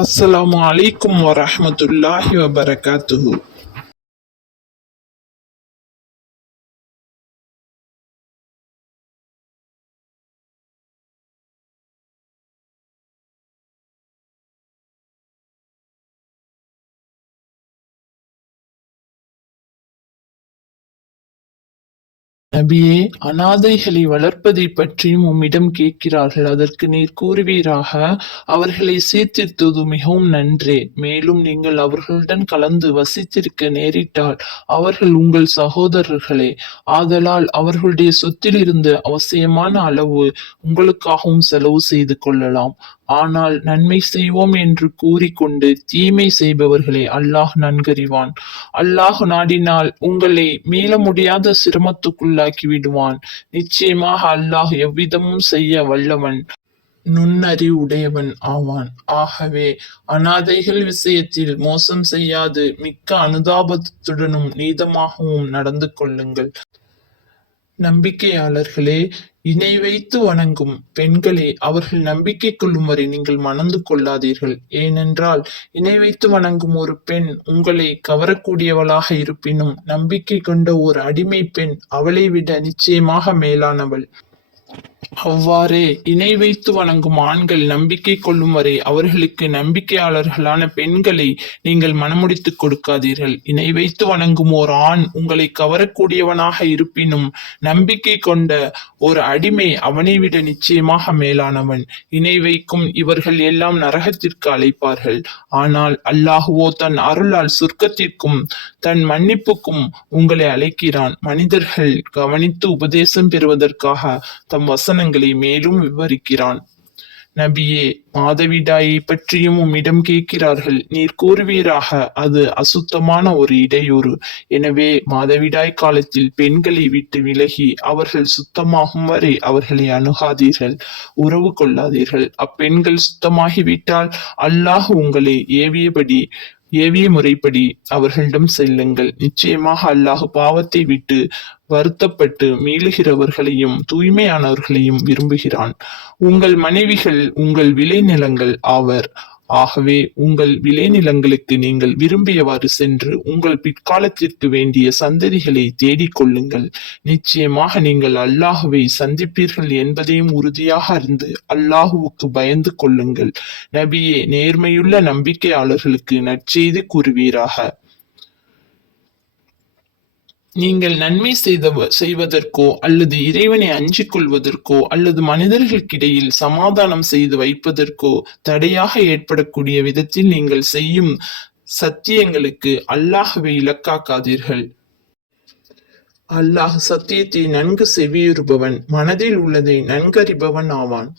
அஸ்ஸலாமு அலைக்கும் வரஹ்மத்துல்லாஹி வபரகாத்துஹு. நபியே, அனாதைகளை வளர்ப்பதைப் பற்றியும் உம்மிடம் கேட்கிறார்கள். அதற்கு நீர் கூறுவீராக, அவர்களை சீர்திருத்துவது மிகவும் நன்றே. மேலும் நீங்கள் அவர்களுடன் கலந்து வசித்திருக்க நேரிட்டால் அவர்கள் உங்கள் சகோதரர்களே. ஆதலால் அவர்களுடைய சொத்திலிருந்து அவசியமான அளவு உங்களுக்காகவும் செலவு செய்து கொள்ளலாம். ஆனால் நன்மை செய்வோம் என்று கூறிக்கொண்டு தீமை செய்பவர்களை அல்லாஹ் நன்கறிவான். அல்லாஹ் நாடினால் உங்களை மீள முடியாத சிரமத்துக்குள்ளாக்கி விடுவான். நிச்சயமாக அல்லாஹ் எவ்விதமும் செய்ய வல்லவன், நுண்ணறிவுடையவன் ஆவான். ஆகவே அனாதைகள் விஷயத்தில் மோசம் செய்யாது மிக்க அனுதாபத்துடனும் நீதமாகவும் நடந்து கொள்ளுங்கள். நம்பிக்கையாளர்களே, இணை வைத்து வணங்கும் பெண்களே, அவர்கள் நம்பிக்கை கொள்ளும் வரை நீங்கள் மணந்து கொள்ளாதீர்கள். ஏனென்றால் இணை வைத்து வணங்கும் ஒரு பெண் உங்களை கவரக்கூடியவளாக இருப்பினும் நம்பிக்கை கொண்ட ஒரு அடிமை பெண் அவளை விட நிச்சயமாக மேலானவள். அவ்வாறே இணை வைத்து வணங்கும் ஆண்கள் நம்பிக்கை கொள்ளும் வரை அவர்களுக்கு நம்பிக்கையாளர்களான பெண்களை நீங்கள் மணமுடித்துக் கொடுக்காதீர்கள். இணை வைத்து வணங்கும் ஓர் ஆண் உங்களை கவரக்கூடியவனாக இருப்பினும் நம்பிக்கை கொண்ட ஒரு அடிமை அவனை விட நிச்சயமாக மேலானவன். இணை வைக்கும் இவர்கள் எல்லாம் நரகத்திற்கு அழைப்பார்கள். ஆனால் அல்லாஹுவோ தன் அருளால் சொர்க்கத்திற்கும் தன் மன்னிப்புக்கும் உங்களை அழைக்கிறான். மனிதர்கள் கவனித்து உபதேசம் பெறுவதற்காக தம் வசனங்களை மேலும் விவரிக்கிறான். நபியே, மாதவிடாயை பற்றியும் உம்மிடம் கேட்கிறார்கள். நீர் கூறுவீராக, அது அசுத்தமான ஒரு இடையூறு. எனவே மாதவிடாய் காலத்தில் பெண்களை விட்டு விலகி அவர்கள் சுத்தமாகும் வரை அவர்களை அணுகாதீர்கள், உறவு கொள்ளாதீர்கள். அப்பெண்கள் சுத்தமாகிவிட்டால் அல்லாஹ் உங்களை ஏவிய முறைப்படி அவர்களிடம் செல்லுங்கள். நிச்சயமாக அல்லாஹ் பாவத்தை விட்டு வருத்தப்பட்டு மீளுகிறவர்களையும் தூய்மையானவர்களையும் விரும்புகிறான். உங்கள் மனைவிகள் உங்கள் விளைநிலங்கள் ஆவர். ஆகவே உங்கள் விளைநிலங்களுக்கு நீங்கள் விரும்பியவாறு சென்று உங்கள் பிற்காலத்திற்கு வேண்டிய சந்ததிகளை தேடிக் கொள்ளுங்கள். நிச்சயமாக நீங்கள் அல்லாஹுவை சந்திப்பீர்கள் என்பதையும் உறுதியாக அறிந்து அல்லாஹுவுக்கு பயந்து கொள்ளுங்கள். நபியே, நேர்மையுள்ள நம்பிக்கையாளர்களுக்கு நற்செய்தி கூறுவீராக. நீங்கள் நன்மை செய்வதற்கோ அல்லது இறைவனை அஞ்சிக் கொள்வதற்கோ அல்லது மனிதர்களுக்கிடையில் சமாதானம் செய்து வைப்பதற்கோ தடையாக ஏற்படக்கூடிய விதத்தில் நீங்கள் செய்யும் சத்தியங்களுக்கு அல்லாஹ்வை இலக்காக்காதீர்கள். அல்லாஹ் சத்தியத்தை நன்கு செவியுறுபவன், மனதில் உள்ளதை நன்கறிபவன் ஆவான்.